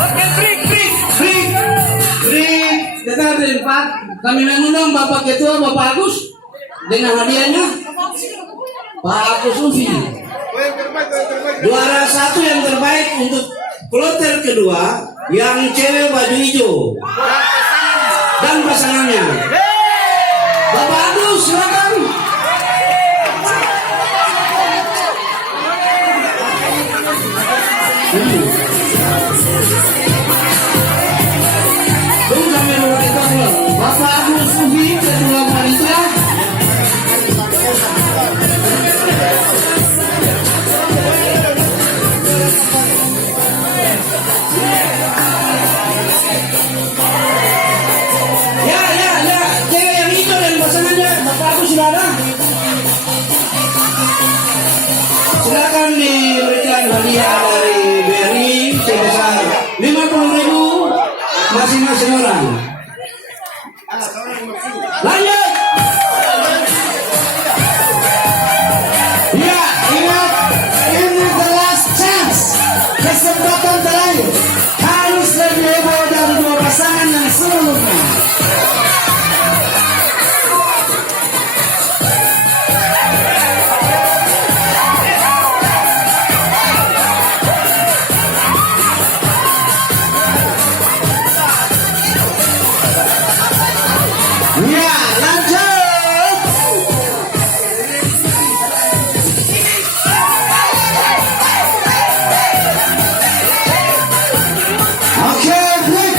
Oke, break. Kita berempat. Kami mengundang Bapak Ketua, Bapak Agus, dengan hadiahnya Pak Agus Ufi. Juara satu yang terbaik untuk kloter kedua yang cewek baju hijau dan pasangannya. Bapak Agus, silakan. Bapak Agus Ufi, Ketua Panitia. Ya, cewek yang hijau dan pasangannya, Bapak Agus sudah ada. Silakan diberikan hadiah dari BRI sebesar 50.000 masing-masing orang. Lanjut. Ya, ingat, ini the last chance. Kesempatan terakhir. Harus lebih heboh dari dua pasangan yang sebelumnya. Ya, lanjut. Oke, break.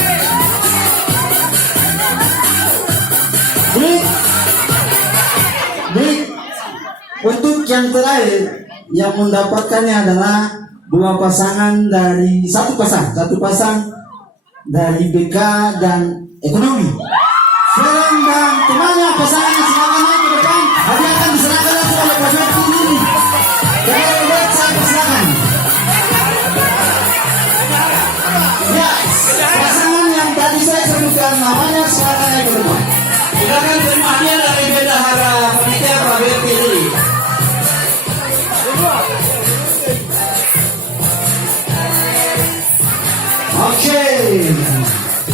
Untuk yang terakhir yang mendapatkannya adalah dua pasangan dari satu pasang dari BK dan ekonomi. Film dan temannya pasangannya silakan naik ke depan. Hadiah akan diserahkan langsung oleh Prefektur ini. Dari buat saya silakan. Ya, pasangan yang tadi saya sebutkan namanya silakan naik ke depan. Silakan terima hadiah dari Bendahara